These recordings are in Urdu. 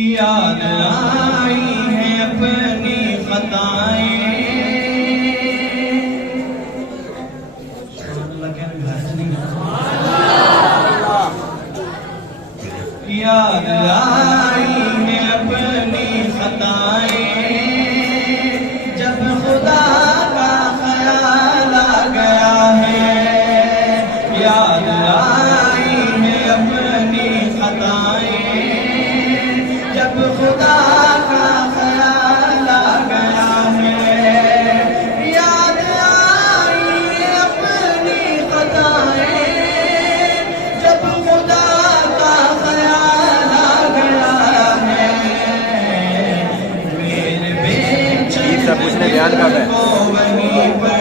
یاد آئی ہیں اپنی خطائیں، یاد آئی ہیں اپنی خطائیں، جب خدا کا خیال آ گیا ہے، یاد آئی ہیں اپنی خطائیں، جب خدا کا خیال آ گیا ہے، یاد آئی ہیں اپنی خطائیں، جب خدا کا خیال آ گیا ہے، میرے بیچے پوچھنے بیان کر رہے ہیں وہیں پر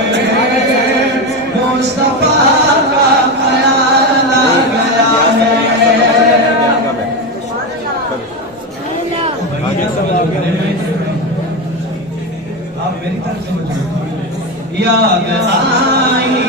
مصطفیٰ کا خیال آ گیا ہے، آپ میری طرف سے یاد آئی